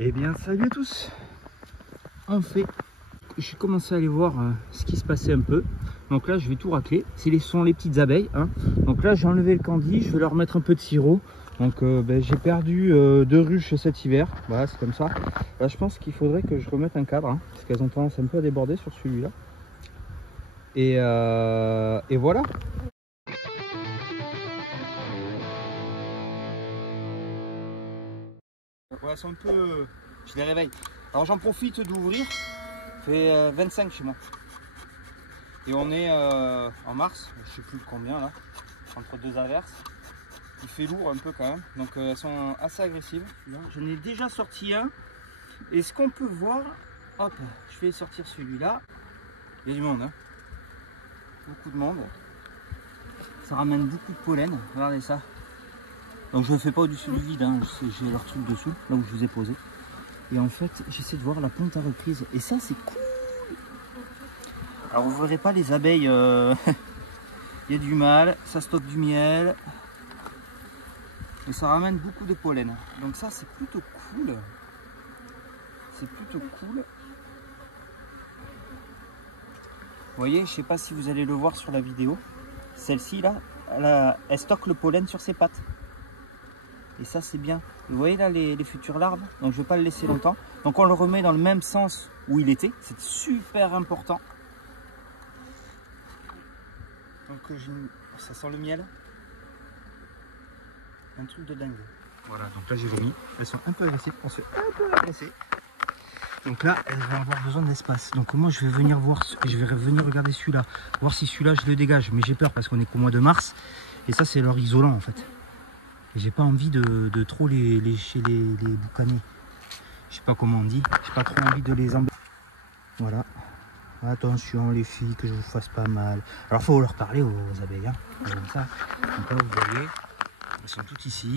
Eh bien salut à tous. En fait, j'ai commencé à aller voir ce qui se passait un peu. Donc là je vais tout racler. Ce sont les petites abeilles, hein. Donc là j'ai enlevé le candy, je vais leur mettre un peu de sirop. Donc j'ai perdu 2 ruches cet hiver. Voilà, c'est comme ça. Là je pense qu'il faudrait que je remette un cadre, hein, parce qu'elles ont tendance un peu à déborder sur celui-là. Et voilà. Ouais, elles sont un peu... Je les réveille. Alors j'en profite d'ouvrir. Il fait 25 chez moi. Et on est en mars, je sais plus combien là, entre 2 averses. Il fait lourd un peu quand même, donc elles sont assez agressives. J'en ai déjà sorti un. Et ce qu'on peut voir, hop, je vais sortir celui-là. Il y a du monde, hein. Beaucoup de monde. Ça ramène beaucoup de pollen, regardez ça. Donc je ne le fais pas au-dessus du vide, hein. J'ai leur truc dessous, là où je vous ai posé. Et en fait, j'essaie de voir la ponte à reprise. Et ça, c'est cool. Alors vous ne verrez pas les abeilles, il y a du mal, ça stocke du miel. Et ça ramène beaucoup de pollen. Donc ça, c'est plutôt cool. C'est plutôt cool. Vous voyez, je ne sais pas si vous allez le voir sur la vidéo. Celle-ci, là, elle stocke le pollen sur ses pattes. Et ça, c'est bien. Vous voyez là les futures larves. Donc je ne vais pas le laisser longtemps. Donc on le remet dans le même sens où il était. C'est super important. Donc ça sent le miel. Un truc de dingue. Voilà, donc là j'ai remis. Elles sont un peu agressives. On se fait un peu agresser. Donc là, elles vont avoir besoin d'espace. Donc moi je vais venir voir, je vais venir regarder celui-là. Voir si celui-là je le dégage. Mais j'ai peur parce qu'on est qu'au mois de mars. Et ça c'est leur isolant en fait. Et j'ai pas envie de trop les boucaner. Je sais pas comment on dit. J'ai pas trop envie de les embêter. Voilà. Attention les filles, que je vous fasse pas mal. Alors faut leur parler aux abeilles, hein. Comme ça. Donc là vous voyez, elles sont toutes ici.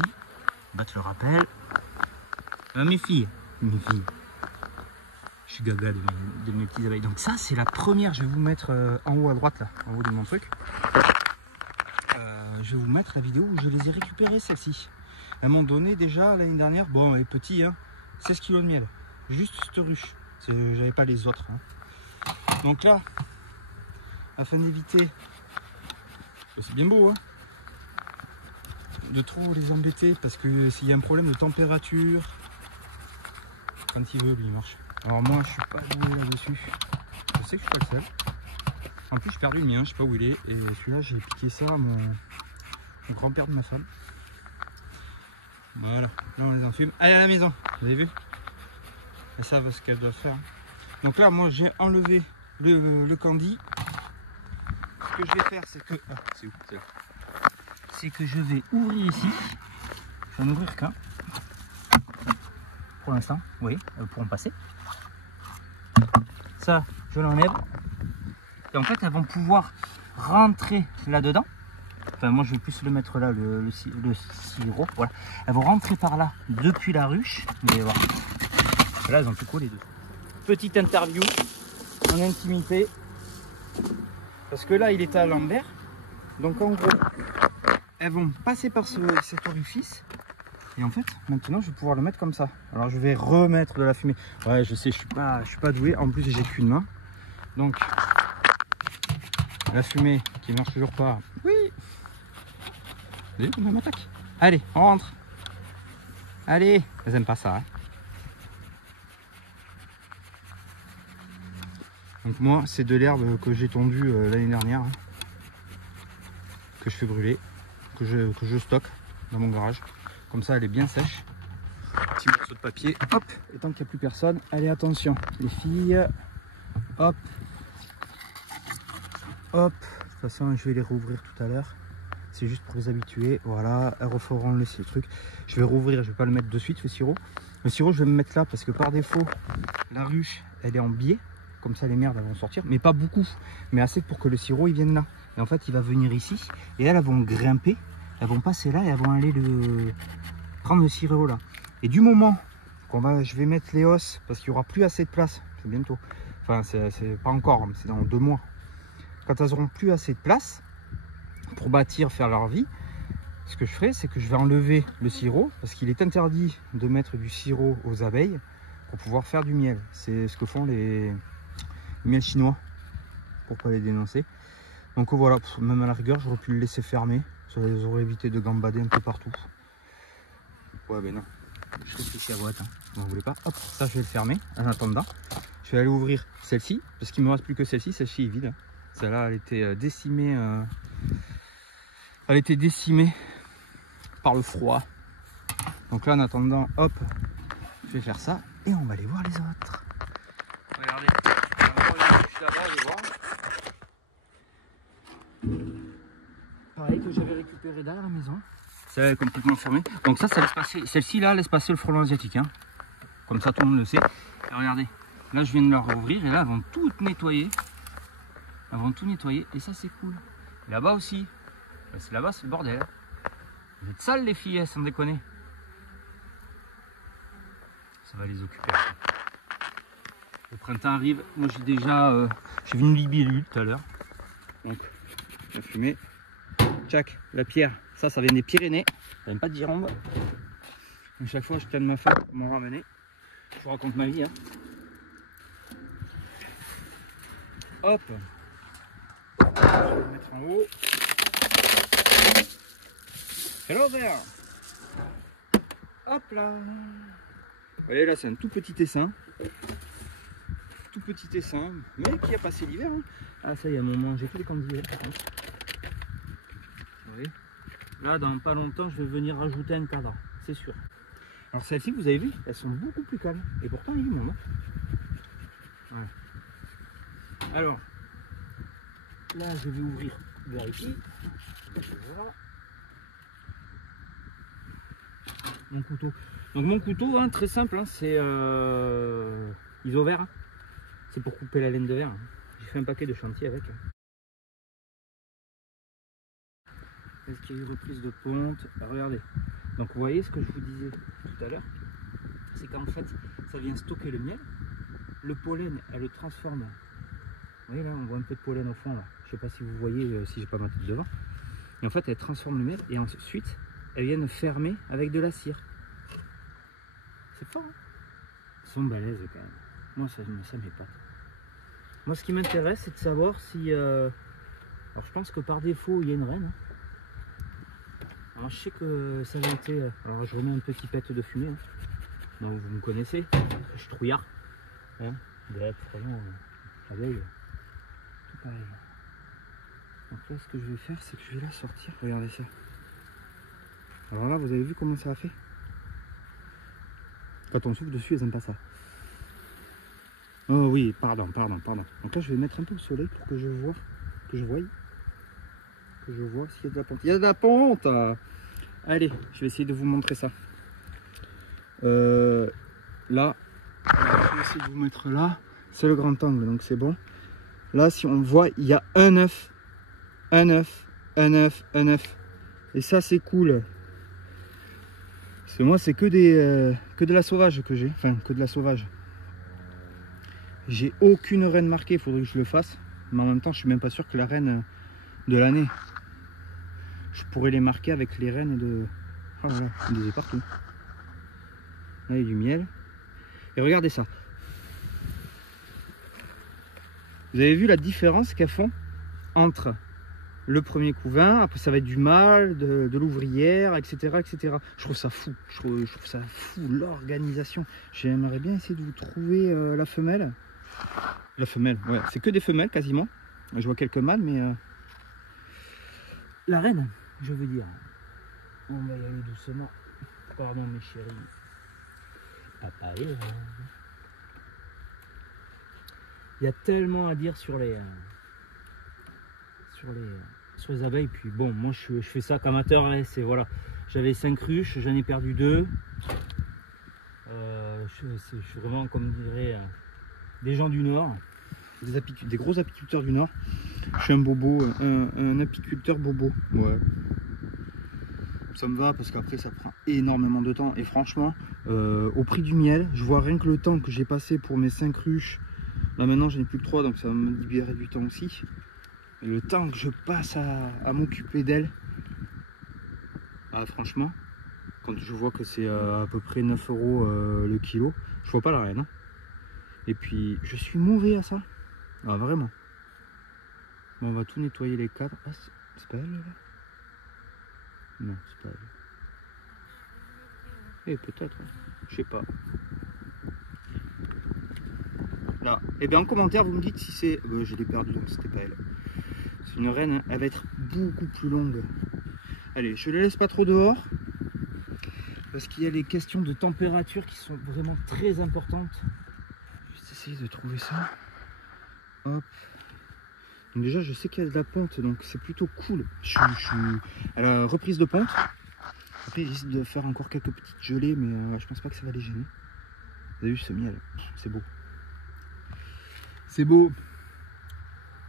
Battre le rappel. Mes filles. Je suis gaga de mes petites abeilles. Donc ça c'est la première. Je vais vous mettre en haut à droite là, en haut de mon truc. Je vais vous mettre la vidéo où je les ai récupérées celles-ci. Elles m'ont donné déjà l'année dernière, bon elle est petit, hein, 16 kg de miel. Juste cette ruche. J'avais pas les autres, hein. Donc là, afin d'éviter, c'est bien beau, hein, de trop les embêter, parce que s'il y a un problème de température, quand il veut, lui il marche. Alors moi je suis pas doué là-dessus. Je sais que je suis pas le seul. En plus j'ai perdu le mien, je sais pas où il est. Et celui-là j'ai piqué ça à mon grand-père de ma femme. Voilà, là on les enfume. Allez à la maison, vous avez vu? Elles savent ce qu'elles doivent faire. Donc là moi j'ai enlevé le candy. Ce que je vais faire c'est que... Ah, c'est où? C'est que je vais ouvrir ici. Je vais en ouvrir qu'un. Pour l'instant, oui, elles pourront passer. Ça, je l'enlève. Et en fait, elles vont pouvoir rentrer là-dedans. Enfin, moi, je vais plus le mettre là, le sirop. Voilà. Elles vont rentrer par là, depuis la ruche. Vous allez voir. Là, elles ont tout collé dessus. Petite interview en intimité. Parce que là, il est à l'envers. Donc, en gros, elles vont passer par cet orifice. Et en fait, maintenant, je vais pouvoir le mettre comme ça. Alors, je vais remettre de la fumée. Ouais, je sais, je suis pas doué. En plus, j'ai qu'une main. Donc, la fumée qui marche toujours pas. Oui. Vous voyez, on m'attaque. Allez, on rentre. Allez. Elles n'aiment pas ça, hein. Donc moi, c'est de l'herbe que j'ai tondue l'année dernière. Hein, que je fais brûler. Que je stocke dans mon garage. Comme ça, elle est bien sèche. Petit morceau de papier. Hop. Et tant qu'il n'y a plus personne, allez, attention. Les filles. Hop. Hop. De toute façon, je vais les rouvrir tout à l'heure. C'est juste pour les habituer. Voilà. Elles referont le truc. Je vais rouvrir. Je vais pas le mettre de suite, le sirop. Le sirop, je vais me mettre là parce que par défaut, la ruche, elle est en biais. Comme ça, les merdes, elles vont sortir. Mais pas beaucoup. Mais assez pour que le sirop, il vienne là. Et en fait, il va venir ici. Et elles vont grimper. Elles vont passer là et elles vont aller prendre le sirop là. Et du moment je vais mettre les hausses, parce qu'il n'y aura plus assez de place, c'est bientôt, enfin c'est pas encore, c'est dans 2 mois. Quand elles auront plus assez de place pour bâtir, faire leur vie, ce que je ferai, c'est que je vais enlever le sirop, parce qu'il est interdit de mettre du sirop aux abeilles pour pouvoir faire du miel. C'est ce que font les miels chinois, pour pas les dénoncer. Donc voilà, même à la rigueur, j'aurais pu le laisser fermer, ça les aurait évité de gambader un peu partout. Ouais, ben non, je réfléchis à boîte, hein. Vous ne voulez pas. Hop, ça je vais le fermer en attendant. Je vais aller ouvrir celle-ci, parce qu'il ne me reste plus que celle-ci. Celle-ci est vide, hein. Celle-là, elle était décimée. Elle était décimée par le froid. Donc là, en attendant, hop, je vais faire ça et on va aller voir les autres. Regardez, là-bas, je vais voir. Pareil que j'avais récupéré derrière la maison. Ça est complètement fermé. Donc ça laisse passer. Celle-ci là laisse passer le frelon asiatique, hein. Comme ça, tout le monde le sait. Et regardez, là, je viens de leur ouvrir et là, elles vont tout nettoyer. Elles vont tout nettoyer et ça, c'est cool. Et là-bas aussi. Là-bas, c'est le bordel. Vous êtes sales, les filles, sans déconner. Ça va les occuper. Le printemps arrive. Moi, j'ai déjà. J'ai vu une libellule tout à l'heure. Donc, la fumée. Tchac, la pierre. Ça vient des Pyrénées. Ça vient pas de Gironde. Donc, chaque fois, je tiens de ma femme pour m'en ramener. Je vous raconte ma vie, hein. Hop. Je vais le mettre en haut. Hello there. Hop là. Vous voyez là, c'est un tout petit essaim. Tout petit essaim, mais qui a passé l'hiver, hein. Ah ça y est, à un moment, j'ai tous les camps d'hiver. Vous voyez. Là, dans pas longtemps, je vais venir rajouter un cadre, c'est sûr. Alors celles-ci, vous avez vu, elles sont beaucoup plus calmes. Et pourtant, il y a du monde, hein. Ouais. Alors, là, je vais ouvrir vers ici. Voilà. Mon couteau. Donc mon couteau, hein, très simple, hein, c'est iso-vert. Hein. C'est pour couper la laine de verre. Hein. J'ai fait un paquet de chantier avec. Hein. Est-ce qu'il y a eu reprise de ponte? Regardez. Donc vous voyez ce que je vous disais tout à l'heure, c'est qu'en fait, ça vient stocker le miel. Le pollen, elle le transforme. Vous voyez là, on voit un peu de pollen au fond là. Je sais pas si vous voyez, si j'ai pas ma tête devant. Et en fait, elle transforme le miel et ensuite, elles viennent fermer avec de la cire. C'est fort, hein. Ils sont balèzes quand même. Moi, ça m'épate. Moi, ce qui m'intéresse, c'est de savoir si... Alors, je pense que par défaut, il y a une reine. Hein. Alors, je sais que ça avait été... Alors, je remets un petit pet de fumée. Hein. Donc, vous me connaissez. Je suis trouillard. Hein. Bref, vraiment, abeille. Tout pareil. Donc là, ce que je vais faire, c'est que je vais la sortir. Regardez ça. Alors là, vous avez vu comment ça a fait? Quand on souffle dessus, elles n'aiment pas ça. Oh oui, pardon. Donc là, je vais mettre un peu au soleil pour que je vois s'il y a de la ponte. Il y a de la ponte. Allez, je vais essayer de vous montrer ça. Là, je vais essayer de vous mettre là. C'est le grand angle, donc c'est bon. Là, si on voit, il y a un œuf. Et ça, c'est cool. Parce que moi, c'est que de la sauvage que j'ai. Enfin, que de la sauvage. J'ai aucune reine marquée, il faudrait que je le fasse. Mais en même temps, je suis même pas sûr que la reine de l'année. Je pourrais les marquer avec les reines de... Oh là là, on les a partout. Là, il y a du miel. Et regardez ça. Vous avez vu la différence qu'elles font entre le premier couvain, après ça va être du mâle, de l'ouvrière, etc., etc. Je trouve ça fou. Je trouve ça fou, l'organisation. J'aimerais bien essayer de vous trouver la femelle. La femelle, ouais. C'est que des femelles quasiment. Je vois quelques mâles, mais... La reine, je veux dire. On va y aller doucement. Pardon mes chéris. Papa est là. Il y a tellement à dire sur les abeilles. Puis bon, moi je fais ça qu'amateur. Hein, c'est voilà. J'avais 5 ruches, j'en ai perdu 2. Je suis vraiment, comme dirait des gens du Nord, des gros apiculteurs du Nord. Je suis un bobo, un apiculteur bobo. Ouais. Ça me va parce qu'après ça prend énormément de temps. Et franchement, au prix du miel, je vois rien que le temps que j'ai passé pour mes 5 ruches. Là maintenant j'en ai plus que 3, donc ça va me libérer du temps aussi. Et le temps que je passe à m'occuper d'elles, Ah, franchement, quand je vois que c'est à peu près 9 € le kilo, je vois pas la reine. Hein. Et puis, je suis mauvais à ça. Ah, vraiment. Bon, on va tout nettoyer les cadres. Ah, c'est pas elle là? Non, c'est pas elle. Eh, peut-être. Hein. Je sais pas. Là. Et bien en commentaire, vous me dites si c'est. Je l'ai perdu donc c'était pas elle. C'est une reine, hein. Elle va être beaucoup plus longue. Allez, je ne les laisse pas trop dehors. Parce qu'il y a les questions de température qui sont vraiment très importantes. Juste essayer de trouver ça. Hop. Donc déjà, je sais qu'il y a de la ponte, donc c'est plutôt cool. Je suis à la reprise de ponte. Après, j'essaie de faire encore quelques petites gelées, mais je pense pas que ça va les gêner. Vous avez vu ce miel? C'est beau. C'est beau.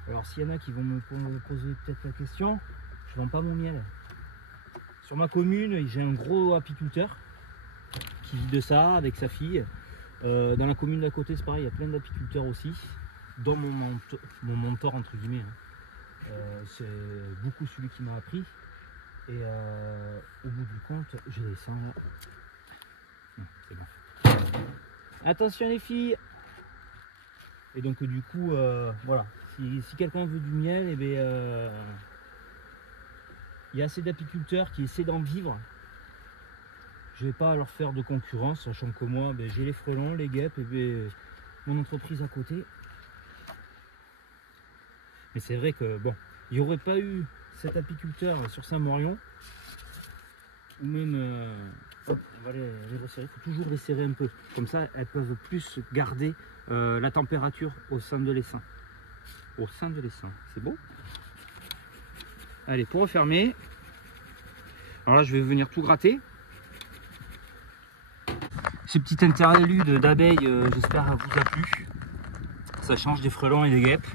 Alors, s'il y en a qui vont me poser peut-être la question, je vends pas mon miel. Sur ma commune, j'ai un gros apiculteur qui vit de ça avec sa fille. Dans la commune d'à côté, c'est pareil, il y a plein d'apiculteurs aussi, dont mon mentor entre guillemets. C'est beaucoup celui qui m'a appris. Et au bout du compte, je descends là. C'est bon. Attention les filles. Et donc du coup, voilà. Si quelqu'un veut du miel, et bien, il y a assez d'apiculteurs qui essaient d'en vivre. Je vais pas leur faire de concurrence, sachant que moi, ben, j'ai les frelons, les guêpes et ben, mon entreprise à côté. Mais c'est vrai que bon, il n'y aurait pas eu cet apiculteur sur Saint-Maurion, ou même, hop, on va les resserrer. Il faut toujours les serrer un peu, comme ça elles peuvent plus garder la température au sein de l'essaim. Au sein de l'essaim, c'est beau. Allez, pour refermer, alors là je vais venir tout gratter. Ce petit interlude d'abeilles, j'espère vous a plu. Ça change des frelons et des guêpes.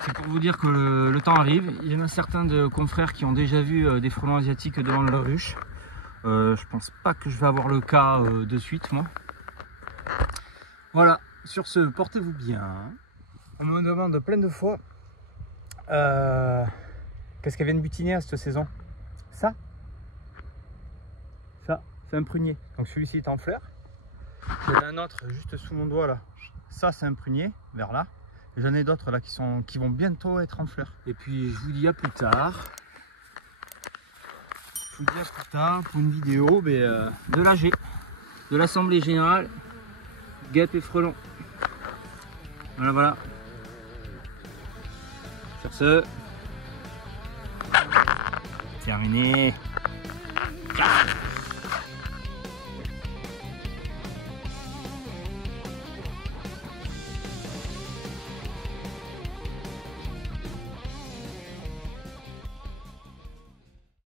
C'est pour vous dire que le temps arrive. Il y en a certains de confrères qui ont déjà vu des frelons asiatiques devant leur ruche. Je pense pas que je vais avoir le cas de suite, moi. Voilà, sur ce, portez-vous bien. On me demande plein de fois qu'est-ce qu'elle vient de butiner à cette saison. Ça, c'est un prunier. Donc celui-ci est en fleurs. Il y en a un autre juste sous mon doigt là. Ça, c'est un prunier, vers là. J'en ai d'autres là qui vont bientôt être en fleurs. Et puis je vous dis à plus tard. Je vous dis à plus tard pour une vidéo de l'AG, de l'Assemblée Générale Guêpes et Frelons. Voilà, voilà. Sur ce, terminé. Ciao.